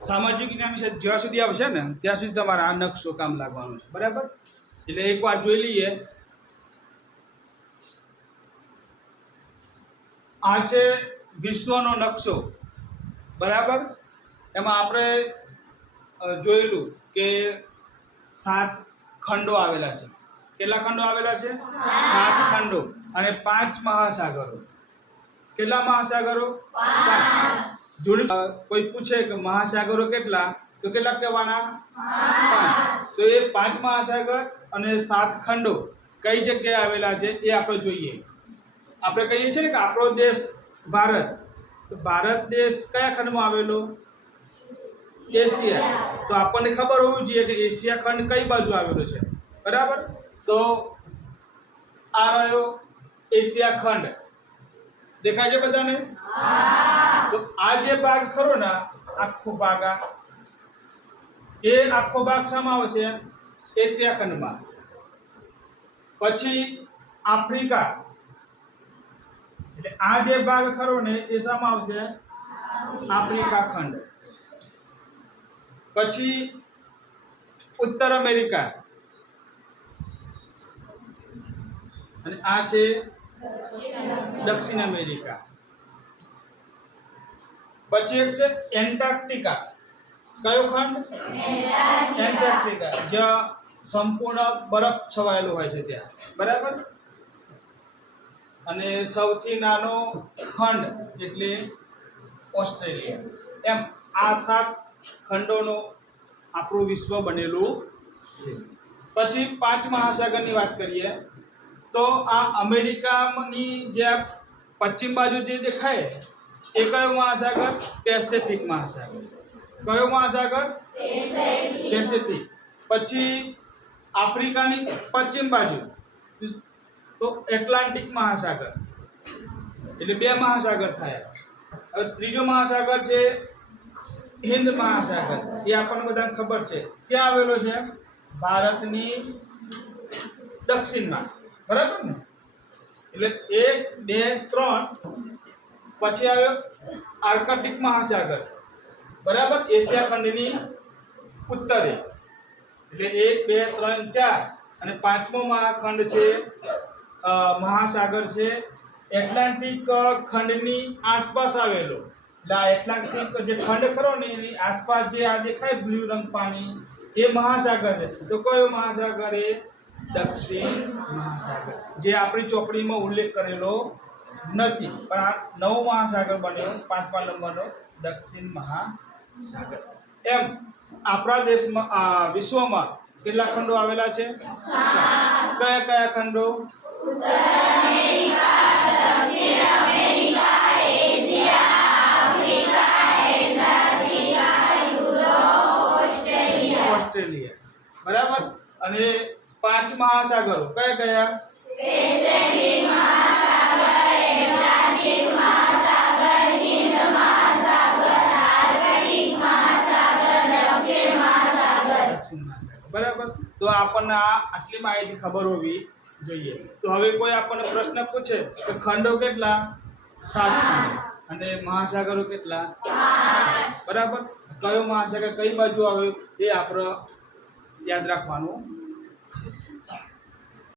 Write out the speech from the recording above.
સામાજિક જ્ઞાન વિશે જ્યાં સુધી આવશે ને ત્યાં સુધી તમારે આ નકશો કામ લાગવાનો છે, બરાબર? એટલે એકવાર જોઈ લઈએ. આ છે વિશ્વનો નકશો, બરાબર? એમાં આપણે જોયેલું કે 7 ખંડો આવેલા છે. કેટલા ખંડો આવેલા છે? 7 ખંડો અને 5 મહાસાગરો. કેટલા મહાસાગરો? 5. કોઈ પૂછે કે મહાસાગરો કેટલા, તો કેટલા કહેવાના? 5. તો એ 5 મહાસાગર અને 7 ખંડો કઈ જગ્યાએ આવેલા છે એ આપણે જોઈએ. આપણે કહીએ છીએ ને કે આપણો દેશ ભારત, તો ભારત દેશ કયા ખંડમાં આવેલો? એશિયા. તો આપણને ખબર હોવી જોઈએ કે એશિયા ખંડ કઈ બાજુ આવેલો છે, બરાબર? તો આ રહ્યો એશિયા ખંડ, દેખાય છે બધાને? તો આ જે ભાગ ખરો ને, આખો ભાગ, એ આખો ભાગ શામાં આવશે? એશિયા ખંડમાં. પછી આફ્રિકા, એટલે આ જે ભાગ ખરો ને એ શામાં આવશે? આફ્રિકા ખંડ. પછી ઉત્તર અમેરિકા, અને આ છે દક્ષિણ અમેરિકા. પછી એક છે એન્ટાર્કટિકા. કયો ખંડ? એન્ટાર્કટિકા, જ્યાં સંપૂર્ણ બરફ છવાયેલો હોય છે ત્યાં, બરાબર? અને સૌથી નાનો ખંડ એટલે ઓસ્ટ્રેલિયા. એમ આ 7 ખંડોનો આપણું વિશ્વ બનેલું છે. પછી 5 મહાસાગરની વાત કરીએ તો આ અમેરિકાની જે પશ્ચિમ બાજુ જે દેખાય એ કયો મહાસાગર? પેસિફિક મહાસાગર. કયો મહાસાગર? પેસિફિક. પછી આફ્રિકાની પશ્ચિમ બાજુ તો એટલાન્ટિક મહાસાગર, એટલે 2 મહાસાગર થયા. હવે ત્રીજો મહાસાગર છે હિન્દ મહાસાગર. એ આપણને બધાને ખબર છે, ક્યાં આવેલો છે? ભારતની દક્ષિણમાં, બરાબર ને? એટલે 1, 2, 3. પછી આવ્યો આર્કટિક મહાસાગર, બરાબર? એશિયા ખંડની ઉત્તરે, એટલે 1, 2, 3, 4. અને 5મો મહાખંડ છે મહાસાગર છે એટલાન્ટિક ખંડની આસપાસ આવેલો. એટલે આ એટલાન્ટિક જે ખંડ ખરો ને એની આસપાસ જે આ દેખાય બ્લુ રંગ પાણી, એ મહાસાગર છે. તો કયો મહાસાગર? એ દક્ષિણ મહાસાગર, જે આપણી ચોપડીમાં ઉલ્લેખ કરેલો નથી, પણ આ 9મો મહાસાગર બન્યો 5મા નંબરનો, દક્ષિણ મહાસાગર. એમ આપણા દેશમાં, વિશ્વમાં કેટલા ખંડો આવેલા છે? 7. કયા કયા ખંડો? ઉત્તર અમેરિકા, દક્ષિણ America, Asia, Africa, Antarctica, Europe, Australia. બરાબર? અને 5 મહાસાગરો કયા કયા? પેસિફિક મહાસાગર, એટલાન્ટિક મહાસાગર, હિન્દ મહાસાગર, આર્કટિક મહાસાગર, દક્ષિણ મહાસાગર. બરાબર? તો આપણને આટલી માહિતી ખબર હોવી જોઈએ. તો હવે કોઈ આપણને પ્રશ્ન પૂછે કે ખંડો કેટલા? 7. અને મહાસાગરો કેટલા? 5. બરાબર? કયો મહાસાગર કઈ બાજુ આવે એ આપણે યાદ રાખવાનું